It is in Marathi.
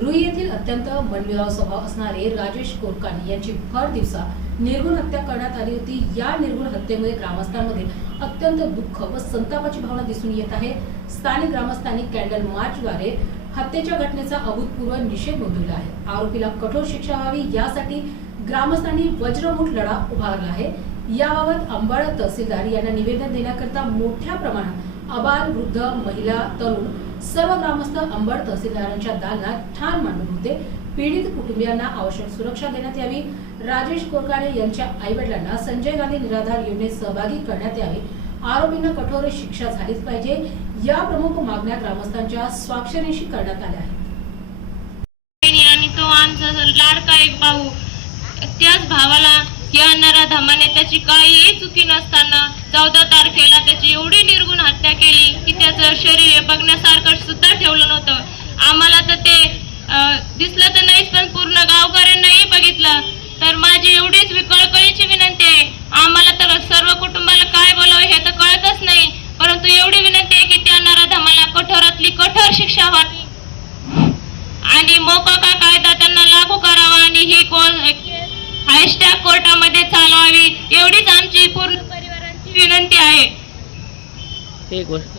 रुई येथील अत्यंत मनमिळाऊ स्वभाव असणारे राजेश कोरकाणी यांची भर दिवसा निर्गुण हत्या करण्यात आली होती। या निर्गुण हत्येमुळे ग्रामस्थांमध्ये अत्यंत दुःख व संतापाची भावना दिसून येत आहे। स्थानिक ग्रामस्थांनी कॅन्डल मार्चद्वारे हत्येच्या घटनेचा अभूतपूर्व निषेध नोंदवला आहे। आरोपीला कठोर शिक्षा व्हावी यासाठी ग्रामस्थांनी वज्रमुठ लढा उभारला आहे। याबाबत अंबाड तहसीलदार यांना निवेदन देण्याकरता मोठ्या प्रमाणात आबाल, वृद्ध, महिला, तरुण सर्व ग्रामस्थ अंबाड तहसीलदारांच्या दालनात ठाण मांडून होते। पीडित कुटुंबियांना आवश्यक सुरक्षा देण्यात यावी, राजेश कोरकाणे यांच्या आईवडिलांना संजय गांधी निराधार योजनेत सहभागी करण्यात यावे, आरोपींना कठोर शिक्षा झालीच पाहिजे या प्रमुख मागण्या ग्रामस्थांच्या स्वाक्षरीशी करण्यात आल्या आहेत। आणि तो आमचा लाडका एक भाऊ, त्याच भावाला या नराधमाने त्याची काहीही चुकी नसताना 14 तारखेला त्याची एवढी निर्गुण हत्या केली की त्याचं शरीर बघण्यासारखं सुद्धा ठेवलं नव्हतं। आम्हाला तर ते दिसलं तर नाहीच, पण पूर्ण गावकऱ्यांनाही बघितलं। तर माझी एवढीच कळकळीची विनंती आहे, आम्हाला तर सर्व कुटुंबाला काय बोलावं हे तर कळतच नाही, परंतु एवढी विनंती आहे की त्या नराधमाला कठोरातली कठोर शिक्षा व्हावी आणि मोकाका कायदा त्यांना लागू करावा आणि ही हायस्टॅग कोर्टामध्ये चालवावी, एवढीच आमची पूर्ण परिवारांची विनंती आहे। एक गोष्ट